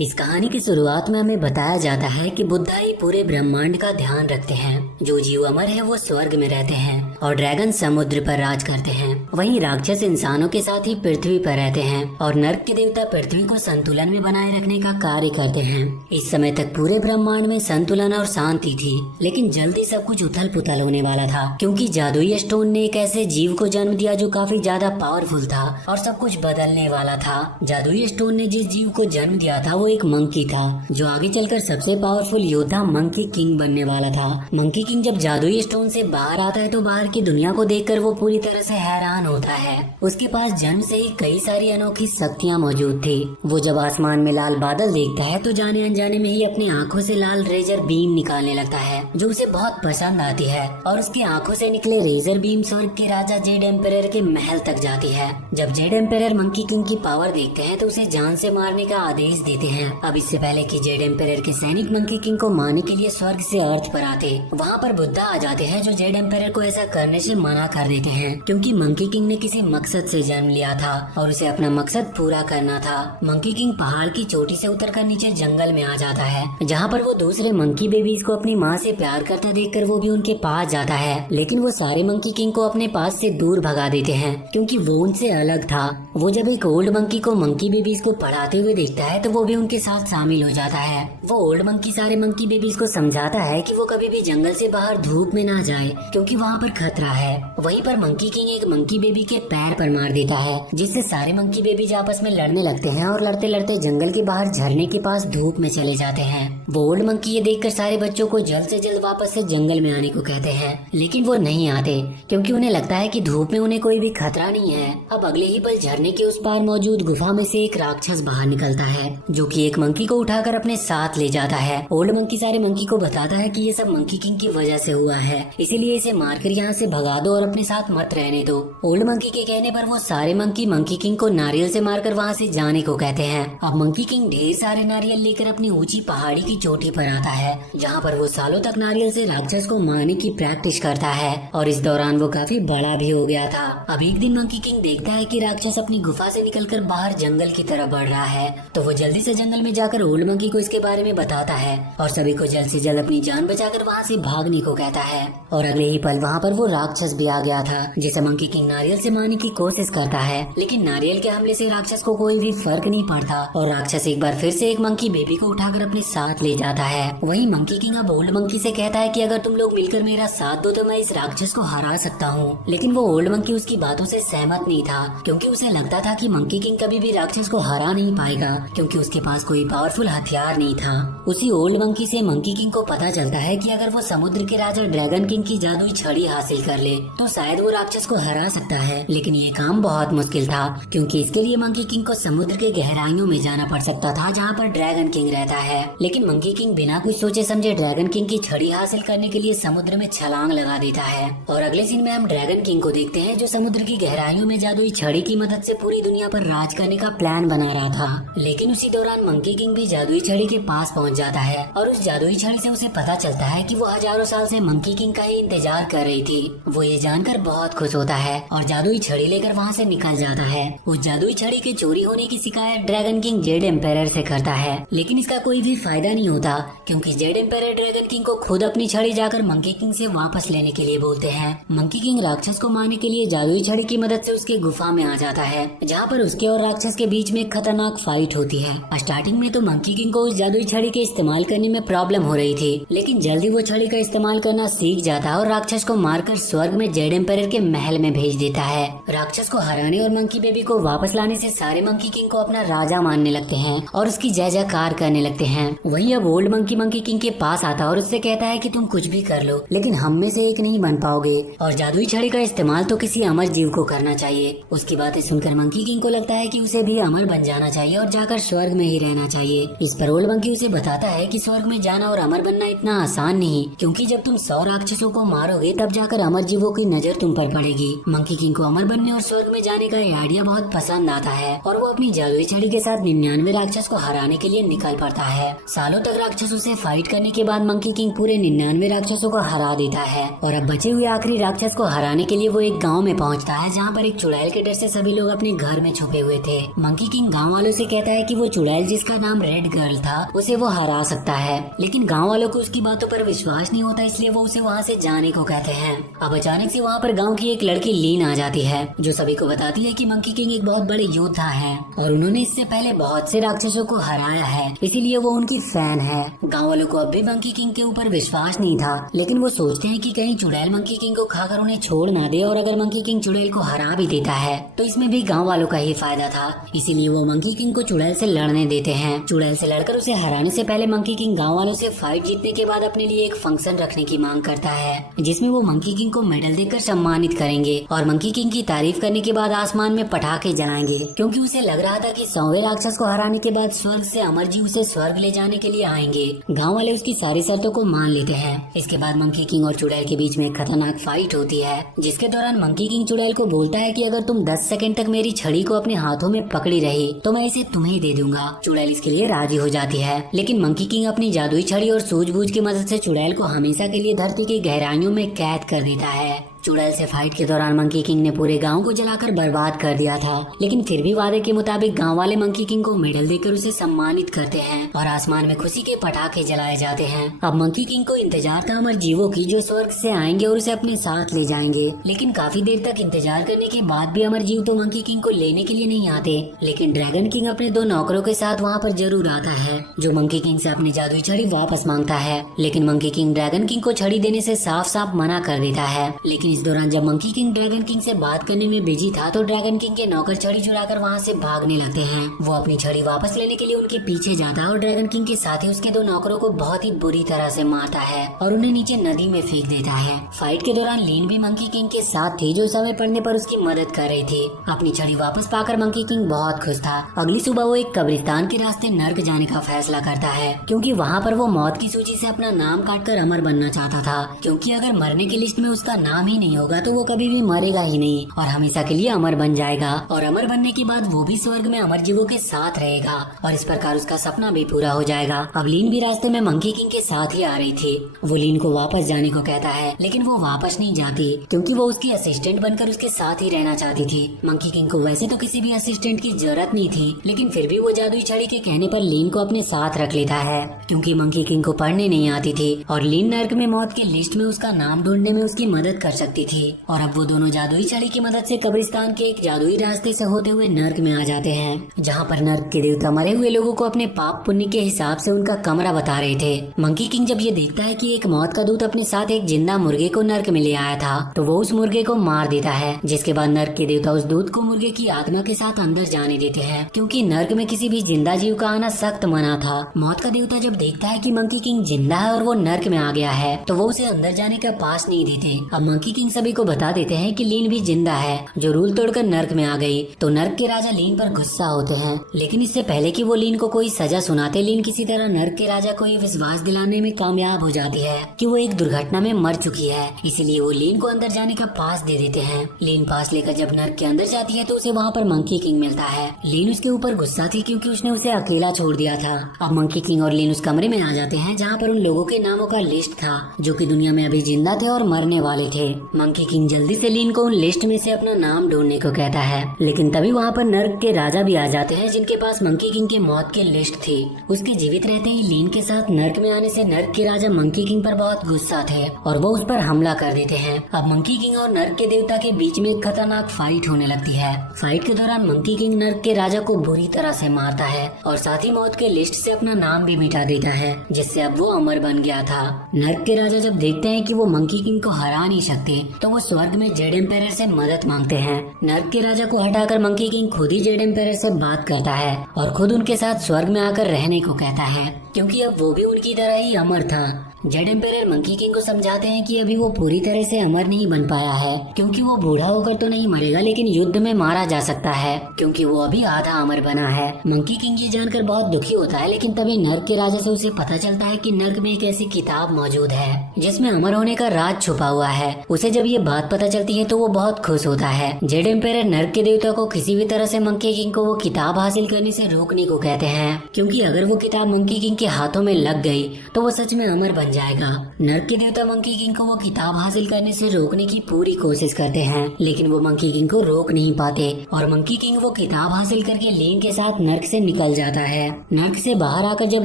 इस कहानी की शुरुआत में हमें बताया जाता है कि बुद्धा ही पूरे ब्रह्मांड का ध्यान रखते हैं। जो जीव अमर है वो स्वर्ग में रहते हैं और ड्रैगन समुद्र पर राज करते हैं। वहीं राक्षस इंसानों के साथ ही पृथ्वी पर रहते हैं और नर्क के देवता पृथ्वी को संतुलन में बनाए रखने का कार्य करते हैं। इस समय तक पूरे ब्रह्मांड में संतुलन और शांति थी, लेकिन जल्दी सब कुछ उथल पुथल होने वाला था, क्योंकि जादुई स्टोन ने एक ऐसे जीव को जन्म दिया जो काफी ज्यादा पावरफुल था और सब कुछ बदलने वाला था। जादुई स्टोन ने जिस जीव को जन्म दिया था वो एक मंकी था, जो आगे चलकर सबसे पावरफुल योद्धा मंकी किंग बनने वाला था। मंकी किंग जब जादुई स्टोन से बाहर आता है तो बाहर की दुनिया को देखकर वो पूरी तरह से हैरान होता है। उसके पास जन्म से ही कई सारी अनोखी शक्तियाँ मौजूद थी। वो जब आसमान में लाल बादल देखता है तो जाने अनजाने में ही अपनी आंखों से लाल रेजर बीम निकालने लगता है, जो उसे बहुत पसंद आती है और उसकी आंखों से निकले रेजर बीम स्वर्ग के राजा जेड एम्परर के महल तक जाती है। जब जेड एम्परर मंकी किंग की पावर देखते हैं तो उसे जान से मारने का आदेश देते हैं। अब इससे पहले कि जेड एम्परर के सैनिक मंकी किंग को मारने के लिए स्वर्ग से अर्थ पर आते, वहाँ पर बुद्धा आ जाते हैं, जो जेड एम्परर को ऐसा करने से मना कर देते हैं, क्योंकि मंकी किंग ने किसी मकसद से जन्म लिया था और उसे अपना मकसद पूरा करना था। मंकी किंग पहाड़ की चोटी से उतरकर नीचे जंगल में आ जाता है, जहाँ पर वो दूसरे मंकी बेबीज को अपनी माँ से प्यार करता देखकर वो भी उनके पास जाता है, लेकिन वो सारे मंकी किंग को अपने पास से दूर भगा देते हैं, क्योंकि वो उनसे अलग था। वो जब एक ओल्ड मंकी को मंकी बेबीज को पढ़ाते हुए देखता है तो वो भी उनके साथ शामिल हो जाता है। वो ओल्ड मंकी सारे मंकी बेबीज को समझाता है कि वो कभी भी जंगल से बाहर धूप में ना जाए, क्योंकि वहाँ पर खतरा है। वहीं पर मंकी किंग एक मंकी बेबी के पैर पर मार देता है, जिससे सारे मंकी बेबीज आपस में लड़ने लगते हैं और लड़ते लड़ते जंगल के बाहर झरने के पास धूप में चले जाते हैं। वो ओल्ड मंकी ये देखकर सारे बच्चों को जल्द से जल्द वापस से जंगल में आने को कहते हैं, लेकिन वो नहीं आते, क्योंकि उन्हें लगता है कि धूप में उन्हें कोई भी खतरा नहीं है। अब अगले ही पल झरने के उस पार मौजूद गुफा में से एक राक्षस बाहर निकलता है, जो कि एक मंकी को उठाकर अपने साथ ले जाता है। ओल्ड मंकी सारे मंकी को बताता है कि ये सब मंकी किंग की वजह से हुआ है, इसीलिए इसे मारकर यहाँ से भगा दो और अपने साथ मत रहने दो। ओल्ड मंकी के कहने पर वो सारे मंकी मंकी किंग को नारियल से मारकर वहाँ से जाने को कहते हैं। अब मंकी किंग ढेर सारे नारियल लेकर अपनी ऊंची पहाड़ी की चोटी पर आता है, जहाँ पर वो सालों तक नारियल से राक्षस को मारने की प्रैक्टिस करता है और इस दौरान वो काफी बड़ा भी हो गया था। अब एक दिन मंकी किंग देखता है कि राक्षस अपनी गुफा से निकलकर बाहर जंगल की तरफ बढ़ रहा है, तो वो जल्दी से जंगल में जाकर ओल्ड मंकी को इसके बारे में बताता है और सभी को जल्द से जल्द अपनी जान बचाकर वहाँ से भागने को कहता है। और अगले ही पल वहाँ पर वो राक्षस भी आ गया था, जिसे मंकी किंग नारियल से मारने की कोशिश करता है, लेकिन नारियल के हमले से राक्षस को कोई भी फर्क नहीं पड़ता और राक्षस एक बार फिर से एक मंकी बेबी को उठाकर अपने साथ ले जाता है। वहीं मंकी किंग अब ओल्ड मंकी से कहता है कि अगर तुम लोग मिलकर मेरा साथ दो तो मैं इस राक्षस को हरा सकता हूँ, लेकिन वो ओल्ड मंकी उसकी बातों से सहमत नहीं था, क्योंकि उसे लगता था कि मंकी किंग कभी भी राक्षस को हरा नहीं पाएगा, क्योंकि उसके पास कोई पावरफुल हथियार नहीं था। उसी ओल्ड मंकी से मंकी किंग को पता चलता है कि अगर वो समुद्र के राजा ड्रैगन किंग की जादुई छड़ी हासिल कर ले तो शायद वो राक्षस को हरा सकता है, लेकिन ये काम बहुत मुश्किल था, क्योंकि इसके लिए मंकी किंग को समुद्र के गहराइयों में जाना पड़ सकता था, जहाँ पर ड्रैगन किंग रहता है। लेकिन मंकी किंग बिना कुछ सोचे समझे ड्रैगन किंग की छड़ी हासिल करने के लिए समुद्र में छलांग लगा देता है। और अगले सीन में हम ड्रैगन किंग को देखते हैं, जो समुद्र की गहराइयों में जादुई छड़ी की मदद से पूरी दुनिया पर राज करने का प्लान बना रहा था। लेकिन उसी दौरान मंकी किंग भी जादुई छड़ी के पास पहुंच जाता है और उस जादुई छड़ी से उसे पता चलता है कि वो हजारों साल से मंकी किंग का ही इंतजार कर रही थी। वो ये जानकर बहुत खुश होता है और जादुई छड़ी लेकर वहाँ से निकल जाता है। उस जादुई छड़ी के चोरी होने की शिकायत ड्रैगन किंग जेड एम्परर से करता है, लेकिन इसका कोई भी फायदा नहीं होता, क्योंकि जेड एम्परर ड्रैगन किंग को खुद अपनी छड़ी जाकर मंकी किंग से वापस लेने के लिए बोलते हैं। मंकी किंग राक्षस को मारने के लिए जादुई छड़ी की मदद से उसके गुफा में आ जाता है, जहाँ पर उसके और राक्षस के बीच में एक खतरनाक फाइट होती है। स्टार्टिंग में तो मंकी किंग को उस जादुई छड़ी के इस्तेमाल करने में प्रॉब्लम हो रही थी, लेकिन जल्दी वो छड़ी का इस्तेमाल करना सीख जाता है और राक्षस को मारकर स्वर्ग में जेड एम्परर के महल में भेज देता है। राक्षस को हराने और मंकी बेबी को वापस लाने से सारे मंकी किंग को अपना राजा मानने लगते हैं और उसकी जय जयकार करने लगते हैं। वहीं अब ओल्ड मंकी मंकी किंग के पास आता है और उससे कहता है कि तुम कुछ भी कर लो, लेकिन हम में से एक नहीं बन पाओगे और जादुई छड़ी का इस्तेमाल तो किसी अमर जीव को करना चाहिए। उसकी बातें सुनकर मंकी किंग को लगता है कि उसे भी अमर बन जाना चाहिए और जाकर स्वर्ग में ही रहना चाहिए। इस पर ओल्ड मंकी उसे बताता है कि स्वर्ग में जाना और अमर बनना इतना आसान नहीं, क्योंकि जब तुम 100 राक्षसों को मारोगे तब जाकर अमर जीवों की नजर तुम पर पड़ेगी। मंकी किंग को अमर बनने और स्वर्ग में जाने का आइडिया बहुत पसंद आता है और वो अपनी जादुई छड़ी के साथ 99 राक्षस को हराने के लिए निकल पड़ता है। सालों चारों तक राक्षसों से फाइट करने के बाद मंकी किंग पूरे 99 राक्षसों को हरा देता है और अब बचे हुए आखिरी राक्षस को हराने के लिए वो एक गांव में पहुंचता है जहां पर एक चुड़ैल के डर से सभी लोग अपने घर में छुपे हुए थे। मंकी किंग गांव वालों से कहता है कि वो चुड़ैल जिसका नाम रेड गर्ल था उसे वो हरा सकता है, लेकिन गाँव वालों को उसकी बातों पर विश्वास नहीं होता, इसलिए वो उसे वहाँ से जाने को कहते हैं। अब अचानक से वहाँ पर गाँव की एक लड़की लीन आ जाती है जो सभी को बताती है कि मंकी किंग एक बहुत बड़े योद्धा है और उन्होंने इससे पहले बहुत से राक्षसों को हराया है, इसीलिए वो उनकी फैन है। गाँव वालों को अब भी मंकी किंग के ऊपर विश्वास नहीं था, लेकिन वो सोचते हैं कि कहीं चुड़ैल मंकी किंग को खाकर उन्हें छोड़ ना दे और अगर मंकी किंग चुड़ैल को हरा भी देता है तो इसमें भी गाँव वालों का ही फायदा था, इसीलिए वो मंकी किंग को चुड़ैल से लड़ने देते हैं। चुड़ैल से लड़कर उसे हराने से पहले मंकी किंग गाँव वालों से फाइट जीतने के बाद अपने लिए एक फंक्शन रखने की मांग करता है जिसमें वो मंकी किंग को मेडल देकर सम्मानित करेंगे और मंकी किंग की तारीफ करने के बाद आसमान में पटाखे जलाएंगे, क्योंकि उसे लग रहा था कि 100वें राक्षस को हराने के बाद स्वर्ग से अमरजी उसे स्वर्ग ले जाने के लिए आएंगे। गाँव वाले उसकी सारी शर्तों को मान लेते हैं। इसके बाद मंकी किंग और चुड़ैल के बीच में एक खतरनाक फाइट होती है जिसके दौरान मंकी किंग चुड़ैल को बोलता है कि अगर तुम 10 सेकंड तक मेरी छड़ी को अपने हाथों में पकड़ी रही तो मैं इसे तुम्हें दे दूंगा। चुड़ैल इसके लिए राजी हो जाती है, लेकिन मंकी किंग अपनी जादुई छड़ी और सूझबूझ की मदद से चुड़ैल को हमेशा के लिए धरती की गहराइयों में कैद कर देता है। चुड़ैल से फाइट के दौरान मंकी किंग ने पूरे गांव को जलाकर बर्बाद कर दिया था, लेकिन फिर भी वादे के मुताबिक गांव वाले मंकी किंग को मेडल देकर उसे सम्मानित करते हैं और आसमान में खुशी के पटाखे जलाए जाते हैं। अब मंकी किंग को इंतजार था अमर जीवों की जो स्वर्ग से आएंगे और उसे अपने साथ ले जाएंगे, लेकिन काफी देर तक इंतजार करने के बाद भी अमर जीव तो मंकी किंग को लेने के लिए नहीं आते। लेकिन ड्रैगन किंग अपने 2 नौकरों के साथ वहाँ पर जरूर आता है जो मंकी किंग से अपनी जादुई छड़ी वापस मांगता है, लेकिन मंकी किंग ड्रैगन किंग को छड़ी देने से साफ साफ मना कर देता है। लेकिन इस दौरान जब मंकी किंग ड्रैगन किंग से बात करने में बिजी था तो ड्रैगन किंग के नौकर छड़ी चुराकर वहाँ से भागने लगते हैं। वो अपनी छड़ी वापस लेने के लिए उनके पीछे जाता है और ड्रैगन किंग के साथ ही उसके 2 नौकरों को बहुत ही बुरी तरह से मारता है और उन्हें नीचे नदी में फेंक देता है। फाइट के दौरान लीन भी मंकी किंग के साथ थी जो समय पड़ने पर उसकी मदद कर रही थी। अपनी छड़ी वापस पाकर मंकी किंग बहुत खुश था। अगली सुबह वो एक कब्रिस्तान के रास्ते नर्क जाने का फैसला करता है, क्योंकि वहाँ पर वो मौत की सूची से अपना नाम काटकर अमर बनना चाहता था, क्योंकि अगर मरने की लिस्ट में उसका नाम ही नहीं होगा तो वो कभी भी मरेगा ही नहीं और हमेशा के लिए अमर बन जाएगा और अमर बनने के बाद वो भी स्वर्ग में अमर जीवों के साथ रहेगा और इस प्रकार उसका सपना भी पूरा हो जाएगा। अब लीन भी रास्ते में मंकी किंग के साथ ही आ रही थी। वो लीन को वापस जाने को कहता है, लेकिन वो वापस नहीं जाती क्योंकि वो उसकी असिस्टेंट बनकर उसके साथ ही रहना चाहती थी। मंकी किंग को वैसे तो किसी भी असिस्टेंट की जरूरत नहीं थी, लेकिन फिर भी वो जादुई छड़ी के कहने पर लीन को अपने साथ रख लेता है, क्योंकि मंकी किंग को पढ़ने नहीं आती थी और लीन नर्क में मौत की लिस्ट में उसका नाम ढूंढने में उसकी मदद कर सकती थी। और अब वो दोनों जादुई छड़ी की मदद से कब्रिस्तान के एक जादुई रास्ते से होते हुए नर्क में आ जाते हैं, जहाँ पर नर्क के देवता मरे हुए लोगों को अपने पाप पुण्य के हिसाब से उनका कमरा बता रहे थे। मंकी किंग जब ये देखता है कि एक मौत का दूत अपने साथ एक जिंदा मुर्गे को नर्क में ले आया था तो वो उस मुर्गे को मार देता है, जिसके बाद नर्क के देवता उस दूत को मुर्गे की आत्मा के साथ अंदर जाने देते हैं, क्योंकि नर्क में किसी भी जिंदा जीव का आना सख्त मना था। मौत का देवता जब देखता है कि मंकी किंग जिंदा है और वो नर्क में आ गया है तो वो उसे अंदर जाने का पास नहीं देते। अब मंकी किंग सभी को बता देते हैं कि लीन भी जिंदा है जो रूल तोड़कर नर्क में आ गई, तो नर्क के राजा लीन पर गुस्सा होते हैं। लेकिन इससे पहले कि वो लीन को कोई सजा सुनाते, लीन किसी तरह नर्क के राजा को ये विश्वास दिलाने में कामयाब हो जाती है कि वो एक दुर्घटना में मर चुकी है, इसीलिए वो लीन को अंदर जाने का पास दे देते हैं। लीन पास लेकर जब नर्क के अंदर जाती है तो उसे वहाँ पर मंकी किंग मिलता है। लीन उसके ऊपर गुस्सा थी क्योंकि उसने उसे अकेला छोड़ दिया था। अब मंकी किंग और लीन उस कमरे में आ जाते हैं जहाँ पर उन लोगों के नामों का लिस्ट था जो कि दुनिया में अभी जिंदा थे और मरने वाले थे। मंकी किंग जल्दी से लीन को उन लिस्ट में से अपना नाम ढूंढने को कहता है, लेकिन तभी वहाँ पर नर्क के राजा भी आ जाते हैं जिनके पास मंकी किंग के मौत की लिस्ट थी। उसके जीवित रहते ही लीन के साथ नर्क में आने से नर्क के राजा मंकी किंग पर बहुत गुस्सा थे और वो उस पर हमला कर देते हैं। अब मंकी किंग और नर्क के देवता के बीच में एक खतरनाक फाइट होने लगती है। फाइट के दौरान मंकी किंग नर्क के राजा को बुरी तरह से मारता है और साथ ही मौत के लिस्ट से अपना नाम भी मिटा देता है, जिससे अब वो अमर बन गया था। नर्क के राजा जब देखते हैं कि वो मंकी किंग को हरा नहीं सकते तो वो स्वर्ग में जेड एम्पायर से मदद मांगते हैं। नर्क के राजा को हटाकर मंकी किंग खुद ही जेड एम्पायर से बात करता है और खुद उनके साथ स्वर्ग में आकर रहने को कहता है, क्योंकि अब वो भी उनकी तरह ही अमर था। जेड एम्पायर मंकी किंग को समझाते हैं कि अभी वो पूरी तरह से अमर नहीं बन पाया है, क्योंकि वो बूढ़ा होकर तो नहीं मरेगा लेकिन युद्ध में मारा जा सकता है, क्योंकि वो अभी आधा अमर बना है। मंकी किंग ये जानकर बहुत दुखी होता है, लेकिन तभी नर्क के राजा से उसे पता चलता है कि नर्क में एक ऐसी किताब मौजूद है जिसमें अमर होने का राज छुपा हुआ है। उसे जब ये बात पता चलती है तो वो बहुत खुश होता है। जेड एम्पायर नर्क के देवता को किसी भी तरह से मंकी किंग को वो किताब हासिल करने से रोकने को कहते हैं, क्योंकि अगर वो किताब मंकी किंग के हाथों में लग गई तो वो सच में अमर बन जाएगा। नर्क के देवता मंकी किंग को वो किताब हासिल करने से रोकने की पूरी कोशिश करते हैं, लेकिन वो मंकी किंग को रोक नहीं पाते और मंकी किंग वो किताब हासिल करके लीन के साथ नर्क से निकल जाता है। नर्क से बाहर आकर जब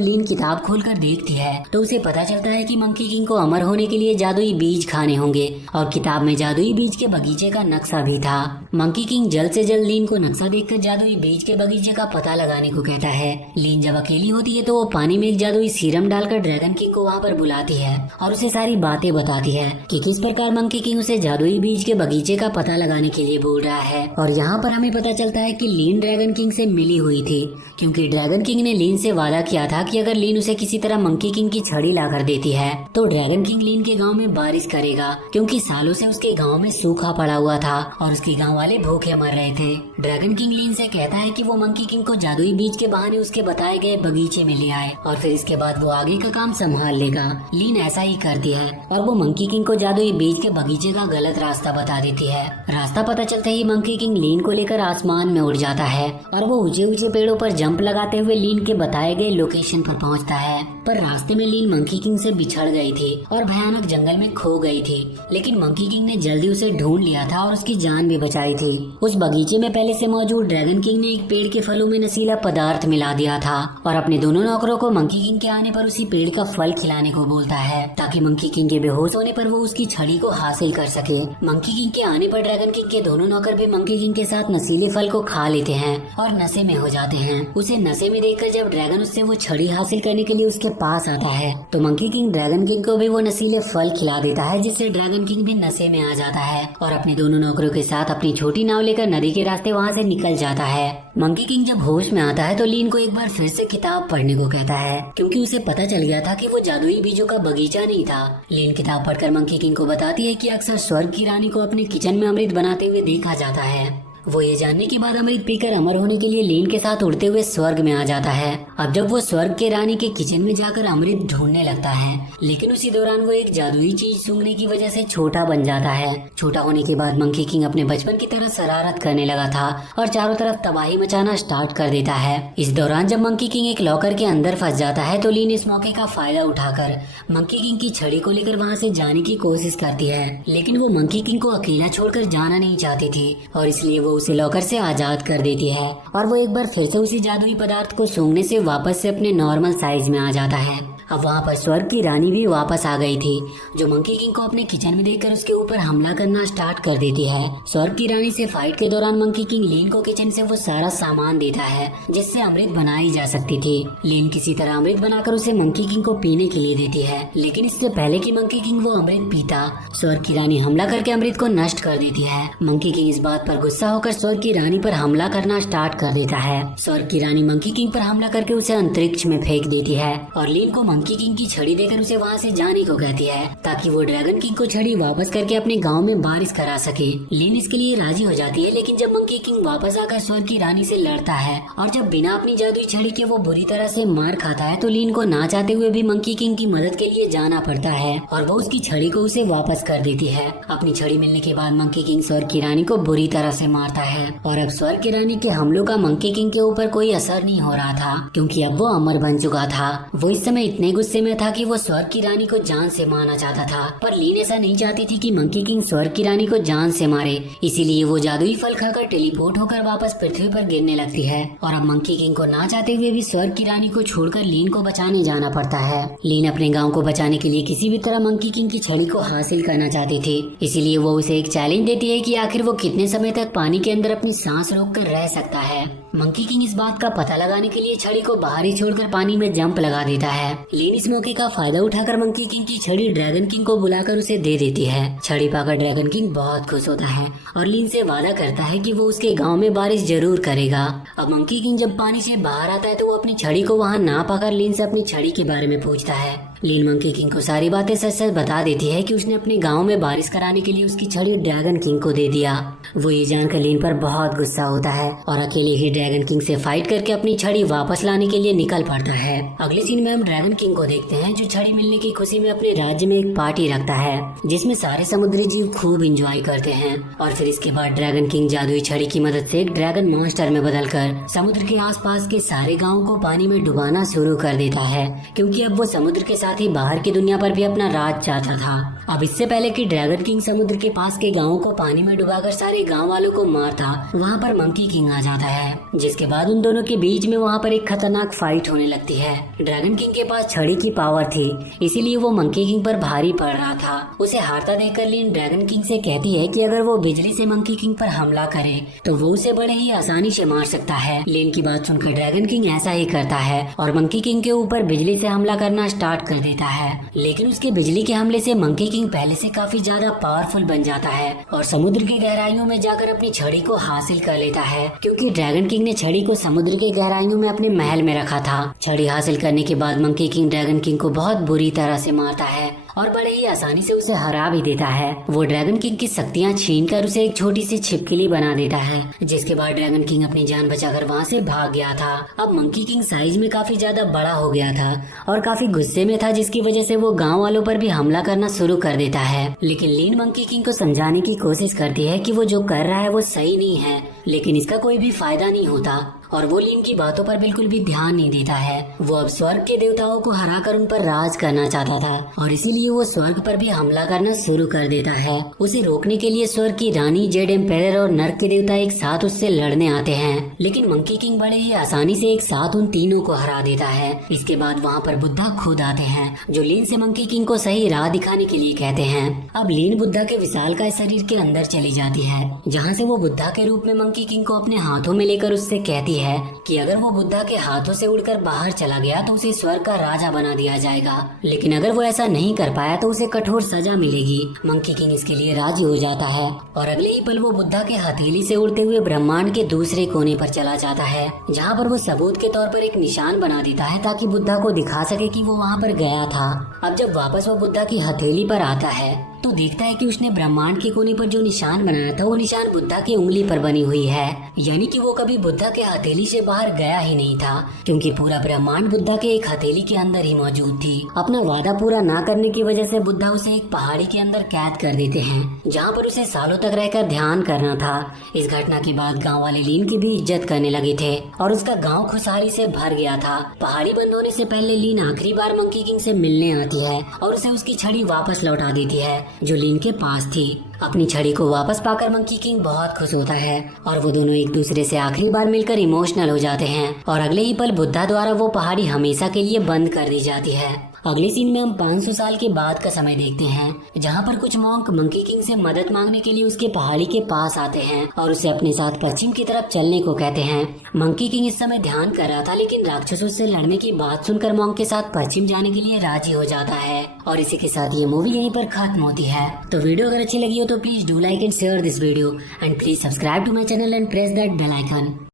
लीन किताब खोलकर देखती है तो उसे पता चलता है कि मंकी किंग को अमर होने के लिए जादुई बीज खाने होंगे और किताब में जादुई बीज के बगीचे का नक्शा भी था। मंकी किंग जल्द से जल्द लीन को नक्शा देखकर जादुई बीज के बगीचे का पता लगाने को कहता है। लीन जब अकेली होती है तो वो पानी में एक जादुई सीरम डालकर ड्रैगन किंग को वहाँ पर बुलाती है और उसे सारी बातें बताती है कि किस प्रकार मंकी किंग उसे जादुई बीज के बगीचे का पता लगाने के लिए बोल रहा है। और यहाँ पर हमें पता चलता है कि लीन ड्रैगन किंग से मिली हुई थी, क्योंकि ड्रैगन किंग ने लीन से वादा किया था कि अगर लीन उसे किसी तरह मंकी किंग की छड़ी लाकर देती है तो ड्रैगन किंग लीन के गांव में बारिश करेगा, क्योंकि सालों से उसके गांव में सूखा पड़ा हुआ था और उसके गांव वाले भूखे मर रहे थे। ड्रैगन किंग लीन से कहता है कि वो मंकी किंग को जादुई बीज के बहाने उसके बताए गए बगीचे में ले आए और फिर इसके बाद वो आगे का काम संभाल लेगा। लीन ऐसा ही करती है और वो मंकी किंग को जादुई बीज के बगीचे का गलत रास्ता बता देती है। रास्ता पता चलते ही मंकी किंग लीन को लेकर आसमान में उड़ जाता है और वो ऊंचे ऊंचे पेड़ों पर जंप लगाते हुए लीन के बताए गए लोकेशन पर पहुंचता है। पर रास्ते में लीन मंकी किंग से बिछड़ गई थी और भयानक जंगल में खो गई थी, लेकिन मंकी किंग ने जल्दी उसे ढूंढ लिया था और उसकी जान भी बचाई थी। उस बगीचे में पहले से मौजूद ड्रैगन किंग ने एक पेड़ के फलों में नशीला पदार्थ मिला दिया था और अपने दोनों नौकरों को मंकी किंग के आने पर उसी पेड़ का फल खिलाने को बोलता है, ताकि मंकी किंग के बेहोश होने पर वो उसकी छड़ी को हासिल कर सके। मंकी किंग के आने पर ड्रैगन किंग के दोनों नौकर भी मंकी किंग के साथ नशीले फल को खा लेते हैं और नशे में हो जाते हैं। उसे नशे में देखकर जब ड्रैगन उससे वो छड़ी हासिल करने के लिए उसके पास आता है तो मंकी किंग ड्रैगन किंग को भी वो नशीले फल खिला देता है, जिससे ड्रैगन किंग भी नशे में आ जाता है और अपने दोनों नौकरों के साथ अपनी छोटी नाव लेकर नदी के रास्ते वहाँ से निकल जाता है। मंकी किंग जब होश में आता है तो लीन को एक बार फिर से किताब पढ़ने को कहता है, क्योंकि उसे पता चल गया था कि वो जादुई बीजों का बगीचा नहीं था। लीन किताब पढ़कर मंकी किंग को बताती है कि अक्सर स्वर्ग की रानी को अपने किचन में अमृत बनाते हुए देखा जाता है। वो ये जानने के बाद अमृत पीकर अमर होने के लिए लीन के साथ उड़ते हुए स्वर्ग में आ जाता है। अब जब वो स्वर्ग के रानी के किचन में जाकर अमृत ढूंढने लगता है, लेकिन उसी दौरान वो एक जादुई चीज सूंघने की वजह से छोटा बन जाता है। छोटा होने के बाद मंकी किंग अपने बचपन की तरह शरारत करने लगा था और चारों तरफ तबाही मचाना स्टार्ट कर देता है। इस दौरान जब मंकी किंग एक लॉकर के अंदर फंस जाता है तो लीन इस मौके का फायदा उठाकर मंकी किंग की छड़ी को लेकर वहाँ से जाने की कोशिश करती है, लेकिन वो मंकी किंग को अकेला छोड़कर जाना नहीं चाहती थी और इसलिए वो उसे लॉकर से आजाद कर देती है और वो एक बार फिर से उसी जादुई पदार्थ को सूंघने से वापस से अपने नॉर्मल साइज में आ जाता है। अब वहाँ पर स्वर्ग की रानी भी वापस आ गई थी, जो मंकी किंग को अपने किचन में देखकर उसके ऊपर हमला करना स्टार्ट कर देती है। स्वर्ग की रानी से फाइट के दौरान मंकी किंग लीन को किचन से वो सारा सामान देता है जिससे अमृत बनाई जा सकती थी। लीन किसी तरह अमृत बनाकर उसे मंकी किंग को पीने के लिए देती है, लेकिन इससे पहले कि मंकी किंग वो अमृत पीता, स्वर्ग की रानी हमला करके अमृत को नष्ट कर देती है। मंकी किंग इस बात पर गुस्सा होकर स्वर्ग की रानी पर हमला करना स्टार्ट कर देता है। स्वर्ग की रानी मंकी किंग पर हमला करके उसे अंतरिक्ष में फेंक देती है और लीन को मंकी किंग की छड़ी देकर उसे वहाँ से जाने को कहती है, ताकि वो ड्रैगन किंग को छड़ी वापस करके अपने गांव में बारिश करा सके। लीन इसके लिए राजी हो जाती है, लेकिन जब मंकी किंग वापस आकर स्वर्ग की रानी से लड़ता है और जब बिना अपनी जादुई छड़ी के वो बुरी तरह से मार खाता है तो लीन को ना चाहते हुए भी मंकी किंग की मदद के लिए जाना पड़ता है और वो उसकी छड़ी को उसे वापस कर देती है। अपनी छड़ी मिलने के बाद मंकी किंग स्वर्ग की रानी को बुरी तरह से मारता है और अब स्वर्ग की रानी के हमलों का मंकी किंग के ऊपर कोई असर नहीं हो रहा था, क्योंकि अब वो अमर बन चुका था। वो इस समय इतने गुस्से में था कि वो स्वर्ग की रानी को जान से मारना चाहता था, पर लीन ऐसा नहीं चाहती थी कि मंकी किंग स्वर्ग की रानी को जान से मारे, इसीलिए वो जादुई फल खाकर टेलीपोर्ट होकर वापस पृथ्वी पर गिरने लगती है और अब मंकी किंग को ना चाहते हुए भी स्वर्ग की रानी को छोड़कर लीन को बचाने जाना पड़ता है। लीन अपने गाँव को बचाने के लिए किसी भी तरह मंकी किंग की छड़ी को हासिल करना चाहती थी, इसीलिए वो उसे एक चैलेंज देती है कि आखिर वो कितने समय तक पानी के अंदर अपनी सांस रोककर रह सकता है। मंकी किंग इस बात का पता लगाने के लिए छड़ी को बाहर ही छोड़कर पानी में जंप लगा देता है। लीन इस मौके का फायदा उठाकर मंकी किंग की छड़ी ड्रैगन किंग को बुलाकर उसे दे देती है। छड़ी पाकर ड्रैगन किंग बहुत खुश होता है और लीन से वादा करता है कि वो उसके गांव में बारिश जरूर करेगा। अब मंकी किंग जब पानी से बाहर आता है तो वो अपनी छड़ी को वहां ना पाकर लीन से अपनी छड़ी के बारे में पूछता है। लीन मंकी किंग को सारी बातें सच सच बता देती है कि उसने अपने गांव में बारिश कराने के लिए उसकी छड़ी ड्रैगन किंग को दे दिया। वो ये जानकर लीन पर बहुत गुस्सा होता है और अकेले ही ड्रैगन किंग से फाइट करके अपनी छड़ी वापस लाने के लिए निकल पड़ता है। अगले सीन में हम ड्रैगन किंग को देखते हैं जो छड़ी मिलने की खुशी में अपने राज्य में एक पार्टी रखता है जिसमें सारे समुद्री जीव खूब इंजॉय करते हैं। और फिर इसके बाद ड्रैगन किंग जादुई छड़ी की मदद से एक ड्रैगन मॉन्स्टर में बदलकर समुद्र के आसपास के सारे गाँव को पानी में डुबाना शुरू कर देता है, क्योंकि अब वो समुद्र के साथ ही बाहर की दुनिया पर भी अपना राज चाहता था। अब इससे पहले कि ड्रैगन किंग समुद्र के पास के गाँवों को पानी में डुबाकर सारे गाँव वालों को मारता, वहाँ पर मंकी किंग आ जाता है, जिसके बाद उन दोनों के बीच में वहाँ पर एक खतरनाक फाइट होने लगती है। ड्रैगन किंग के पास छड़ी की पावर थी, इसीलिए वो मंकी किंग पर भारी पड़ रहा था। उसे हारता देखकर लीन ड्रैगन किंग से कहती है कि अगर वो बिजली से मंकी किंग पर हमला करे तो वो उसे बड़े ही आसानी से मार सकता है। लीन की बात सुनकर ड्रैगन किंग ऐसा ही करता है और मंकी किंग के ऊपर बिजली से हमला करना स्टार्ट कर देता है। लेकिन उसके बिजली के हमले से मंकी किंग पहले से काफी ज्यादा पावरफुल बन जाता है और समुद्र की गहराइयों में जाकर अपनी छड़ी को हासिल कर लेता है, क्योंकि ड्रैगन किंग ने छड़ी को समुद्र के गहराइयों में अपने महल में रखा था। छड़ी हासिल करने के बाद मंकी किंग ड्रैगन किंग को बहुत बुरी तरह से मारता है और बड़े ही आसानी से उसे हरा भी देता है। वो ड्रैगन किंग की शक्तियाँ छीनकर उसे एक छोटी सी छिपकली बना देता है, जिसके बाद ड्रैगन किंग अपनी जान बचाकर वहाँ से भाग गया था। अब मंकी किंग साइज में काफी ज्यादा बड़ा हो गया था और काफी गुस्से में था, जिसकी वजह से वो गाँव वालों पर भी हमला करना शुरू कर देता है। लेकिन लीन मंकी किंग को समझाने की कोशिश करती है कि वो जो कर रहा है वो सही नहीं है, लेकिन इसका कोई भी फायदा नहीं होता और वो लीन की बातों पर बिल्कुल भी ध्यान नहीं देता है। वो अब स्वर्ग के देवताओं को हराकर उन पर राज करना चाहता था और इसीलिए वो स्वर्ग पर भी हमला करना शुरू कर देता है। उसे रोकने के लिए स्वर्ग की रानी, जेड एम्पायर और नर्क के देवता एक साथ उससे लड़ने आते हैं, लेकिन मंकी किंग बड़े ही आसानी से एक साथ उन तीनों को हरा देता है। इसके बाद वहाँ पर बुद्धा खुद आते हैं जो लीन से मंकी किंग को सही राह दिखाने के लिए कहते हैं। अब लीन बुद्धा के विशालकाय शरीर के अंदर चली जाती है, जहाँ से वो बुद्धा के रूप में मंकी किंग को अपने हाथों में लेकर उससे कहती है कि अगर वो बुद्धा के हाथों से उड़कर बाहर चला गया तो उसे स्वर्ग का राजा बना दिया जाएगा, लेकिन अगर वो ऐसा नहीं कर पाया तो उसे कठोर सजा मिलेगी। मंकी किंग इसके लिए राजी हो जाता है और अगले ही पल वो बुद्धा के हथेली से उड़ते हुए ब्रह्मांड के दूसरे कोने पर चला जाता है, जहाँ पर वो सबूत के तौर पर एक निशान बना देता है ताकि बुद्धा को दिखा सके कि वो वहाँ पर गया था। अब जब वापस वो बुद्धा की हथेली पर आता है तो देखता है कि उसने ब्रह्मांड के कोने पर जो निशान बनाया था वो निशान बुद्धा की उंगली पर बनी हुई है, यानी कि वो कभी बुद्धा के हथेली से बाहर गया ही नहीं था, क्योंकि पूरा ब्रह्मांड बुद्धा के एक हथेली के अंदर ही मौजूद थी। अपना वादा पूरा ना करने की वजह से बुद्धा उसे एक पहाड़ी के अंदर कैद कर देते हैं, जहाँ पर उसे सालों तक रहकर ध्यान करना था। इस घटना के बाद गाँव वाले लीन की भी इज्जत करने लगे थे और उसका गाँव खुशहाली से भर गया था। पहाड़ी बंद होने से पहले लीन आखिरी बार मंकी किंग से मिलने आती है और उसे उसकी छड़ी वापस लौटा देती है जो लीन के पास थी। अपनी छड़ी को वापस पाकर मंकी किंग बहुत खुश होता है और वो दोनों एक दूसरे से आखिरी बार मिलकर इमोशनल हो जाते हैं और अगले ही पल बुद्धा द्वारा वो पहाड़ी हमेशा के लिए बंद कर दी जाती है। अगले सीन में हम 500 साल के बाद का समय देखते हैं, जहाँ पर कुछ मॉन्क मंकी किंग से मदद मांगने के लिए उसके पहाड़ी के पास आते हैं और उसे अपने साथ पश्चिम की तरफ चलने को कहते हैं। मंकी किंग इस समय ध्यान कर रहा था, लेकिन राक्षसों से लड़ने की बात सुनकर मॉन्क के साथ पश्चिम जाने के लिए राजी हो जाता है। और इसी के साथ ये मूवी यहीं पर खत्म होती है। तो वीडियो अगर अच्छी लगी हो तो please do like and share this video and please subscribe to my channel and press that bell icon.